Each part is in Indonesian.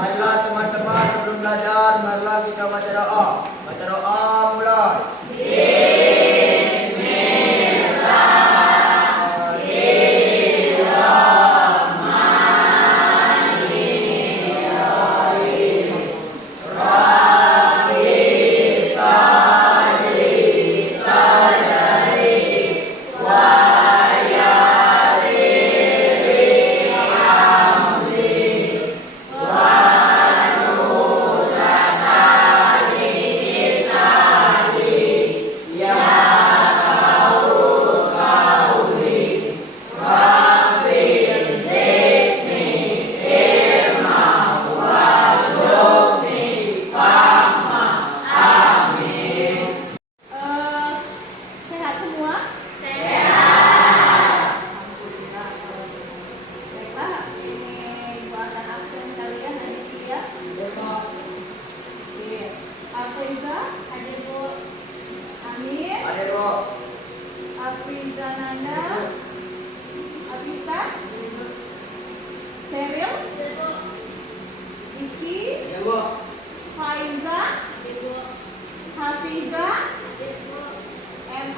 Marilah teman-teman sebelum belajar, marilah kita baca doa. Baca doa mulai.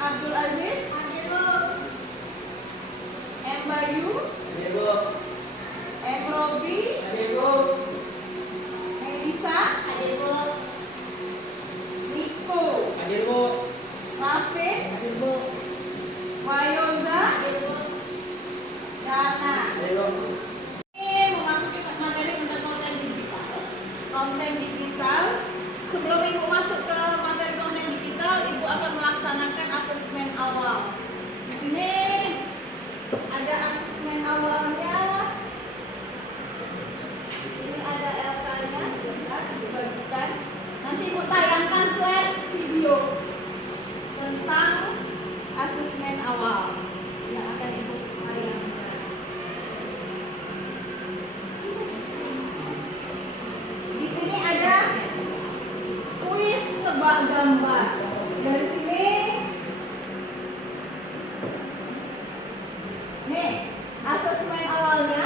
Abdul Aziz, Bayu, Robi, Melisa, Niko, Rafiq, Wayoza, Dana. Ini memasuki materi tentang konten digital. Konten digital. Sebelum Ibu masuk ke materi konten digital, Ibu akan melaksanakan asesmen awal. Di sini ada asesmen awalnya. Ini ada LK-nya, sudah dibagikan. Nanti Ibu tayangkan slide video tentang asesmen awal yang akan Ibu tayangkan. Di sini ada kuis tebak gambar. Dari sini, nih asesmen awalnya,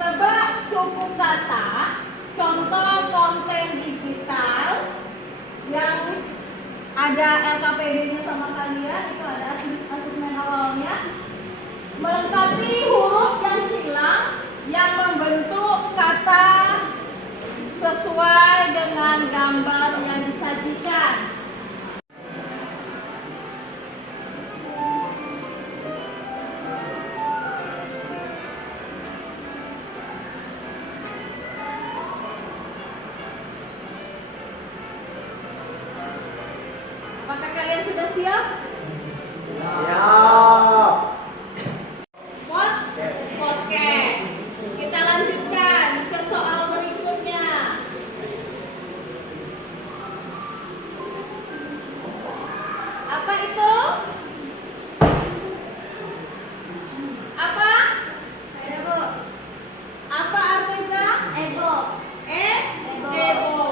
tebak suku kata, contoh konten digital yang ada LKPD-nya sama kalian, itu ada asesmen awalnya. Melengkapi huruf yang hilang yang membentuk kata sesuai dengan gambar yang disajikan. Apakah kalian sudah siap? Podcast. Kita lanjutkan ke soal berikutnya. Apa itu? Apa? Ebo. Apa artinya? Ebo. Ebo.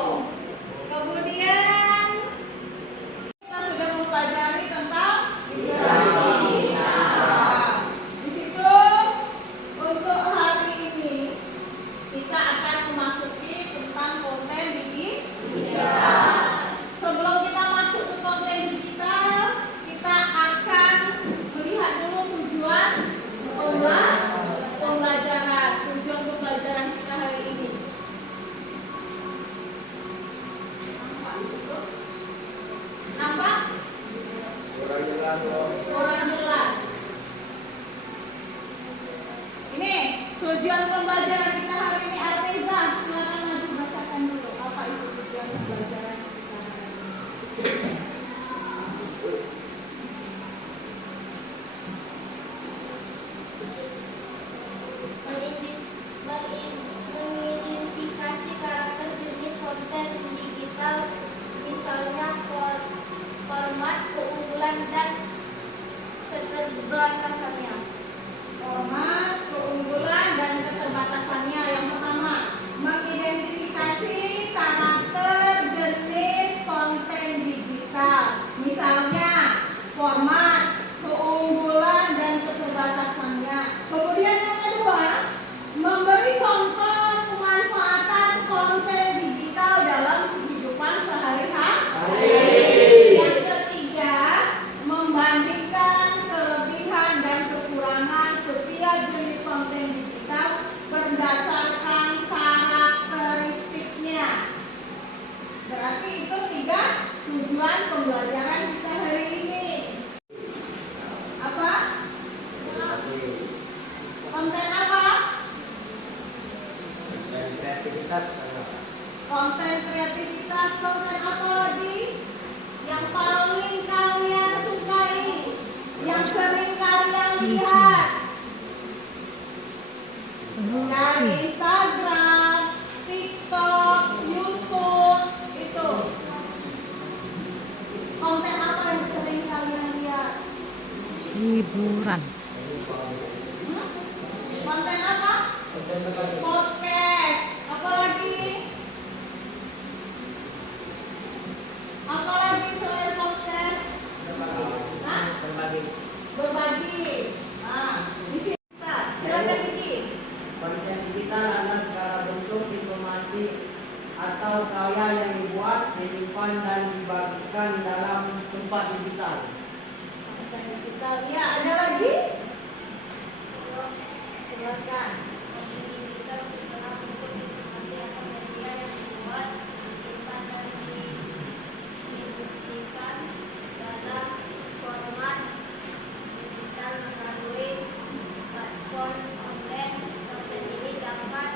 Kemudian kita sudah mempelajari tentang di situ untuk hari ini kita akan memasuki tentang konten digital. Sebelum kita masuk ke konten digital, kita akan melihat dulu tujuan pembelajaran. Tujuan pembelajaran kita hari ini. Nampak? Kurang jelas. Ini tujuan pembelajaran kita hari ini. Arteza, silakan maju bacakan dulu. Apa itu tujuan pembelajaran kita hari ini? Mengidentifikasi karakter jenis konten digital, misalnya format, keunggulan, dan keterbatasannya. Format, keunggulan, dan keterbatasannya. Yang pertama, mengidentifikasi karakter jenis konten digital. kreativitas. Konten kreativitas, konten apa lagi? Yang paling kalian sukai, yang sering kalian lihat. Dari Instagram, TikTok, YouTube, itu. Konten apa yang sering kalian lihat? Hiburan. Konten apa? Podcast. Apa lagi? Apa lagi selain podcast? Hah? Berbagi. Nah, di sini kita. Silakan Diki. Konten digital adalah segala bentuk informasi atau karya yang dibuat, disimpan dan dibagikan dalam tempat digital. Konten digital. Ya, ada lagi? Silakan. Konten digital segala bentuk informasi atau media yang dibuat, disimpan dan didistribusikan dalam format digital melalui platform online. Konten ini dapat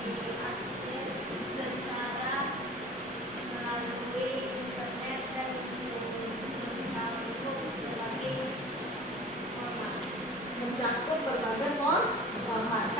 diakses secara melalui internet dan mencakup berbagai format. Mencakup berbagai format.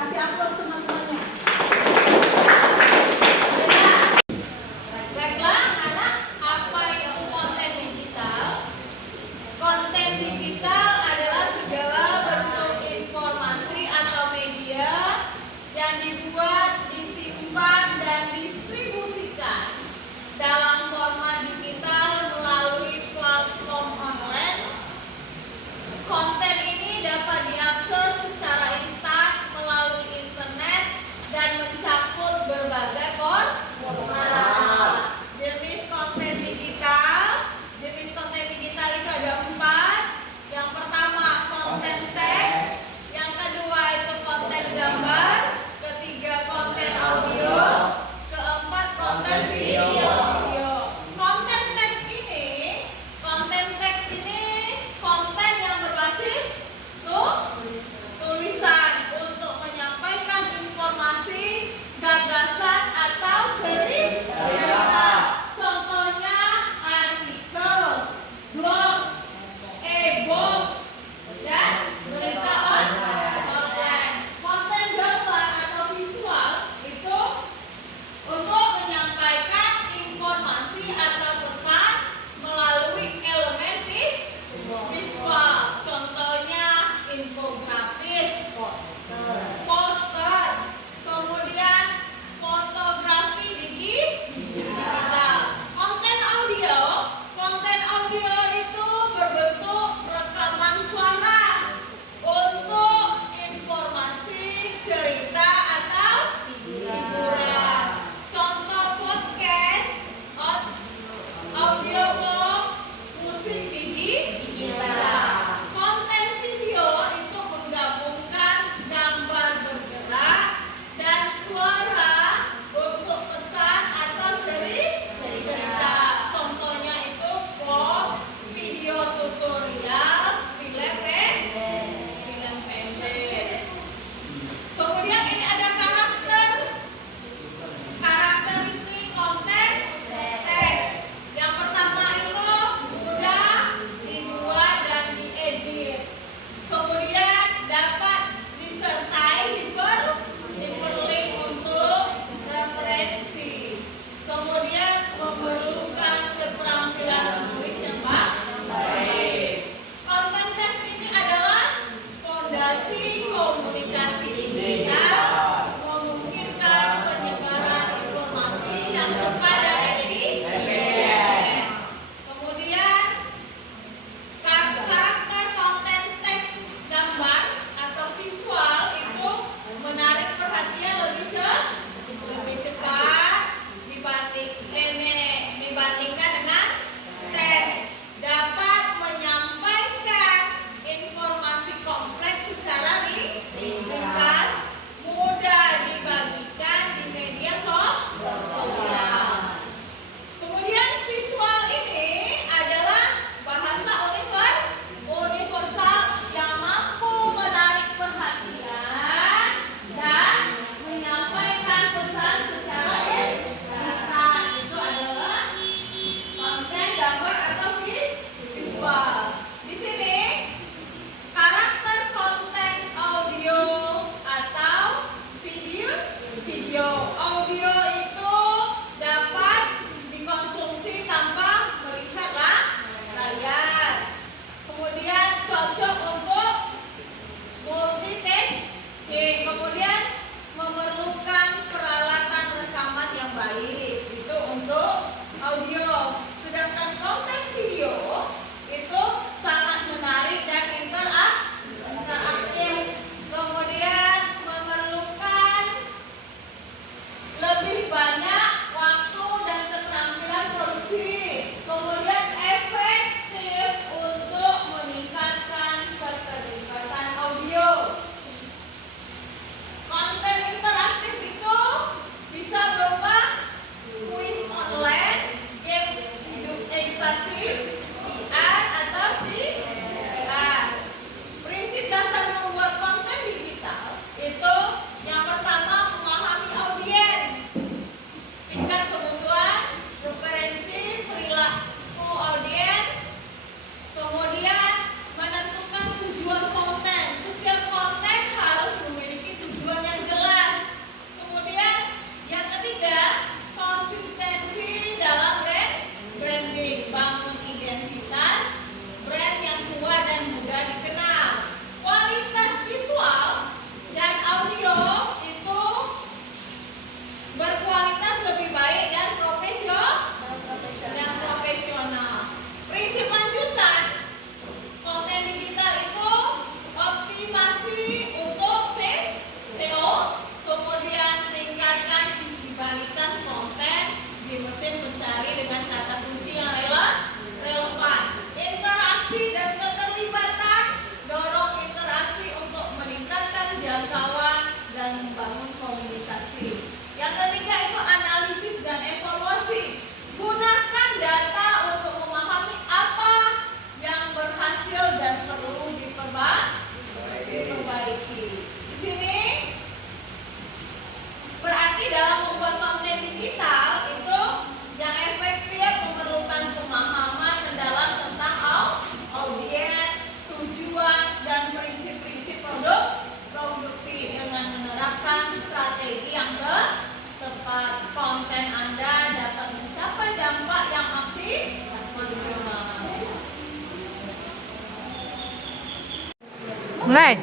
Mulai.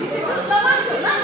Di situ udah masuk lah.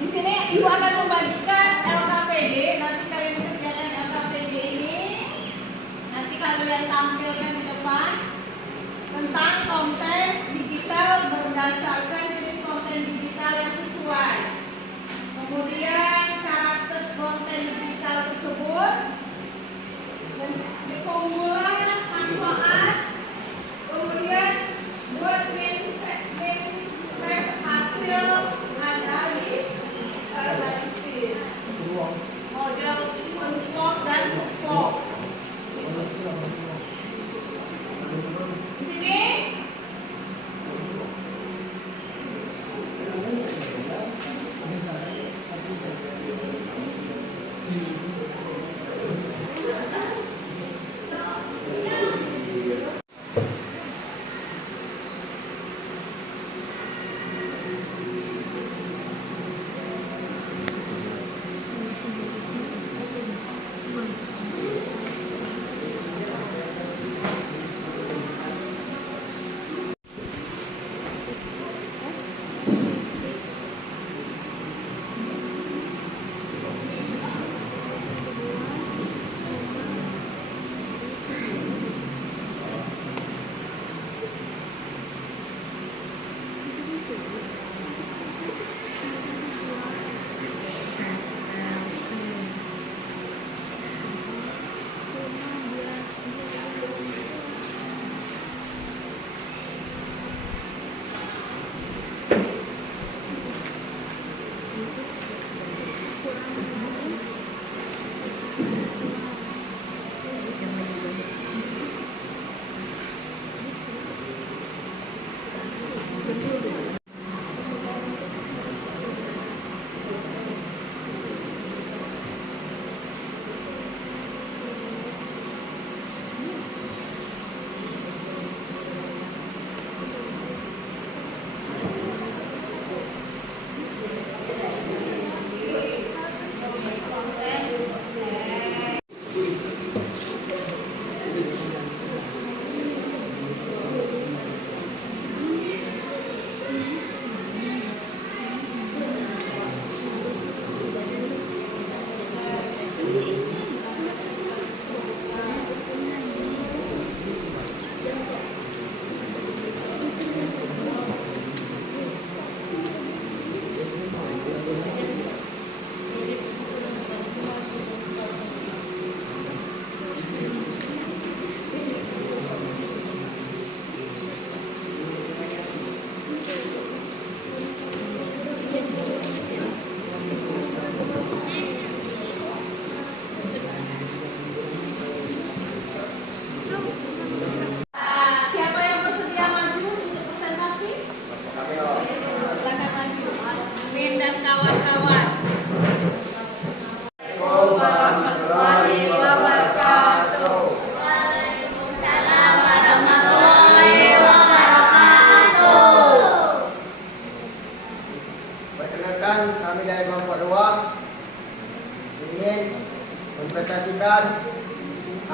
Di sini Ibu akan membagikan LKPD. Nanti kalian kerjakan LKPD ini. Nanti kalian tampilkan di depan tentang konten digital berdasarkan jenis konten digital yang sesuai. Kemudian karakter konten digital tersebut dan keunggulan, manfaat, kemudian buat hasil analisis model unvlog dan vlog. Di sini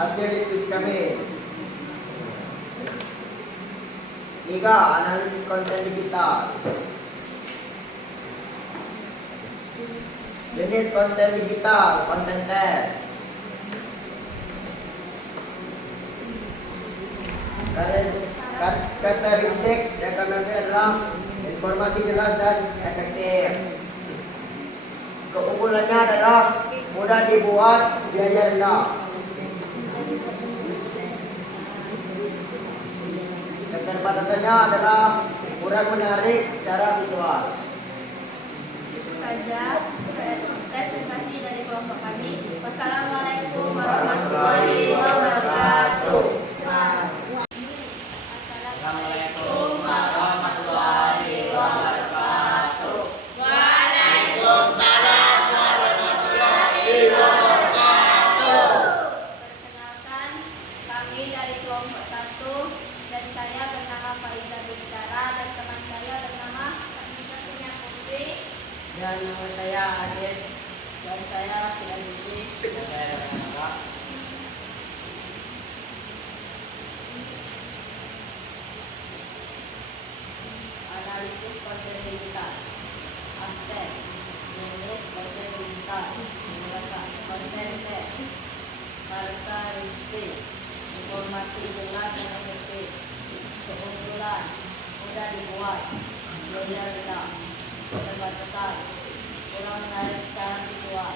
Hasil diskusi kami. 3. Analisis konten digital. Jenis konten digital, konten teks. Karakteristik yang kami ambil adalah informasi jelas dan efektif. Keunggulannya adalah mudah dibuat, biaya rendah. Keterbatasannya adalah kurang menarik secara visual. Itu saja presentasi dari kelompok kami. Wassalamualaikum warahmatullahi wabarakatuh. Assalamualaikum warahmatullahi wabarakatuh. Waalaikumsalam warahmatullahi wabarakatuh. Perkenalkan, kami dari kelompok 1 dan saya bernama Faiza Binsara dan teman saya bernama Anita Punya Putri. Dan nama saya Adit. Dan saya tidak Budi. Dan saya Renata. Analisis konten digital. Aspek. Jenis konten digital. Penjelasan konten teks. Karakteristik. Informasi jelas dan efektif. Keunggulan. Mudah dibuat. Biaya rendah. Keterbatasan. Kurang menarik secara visual.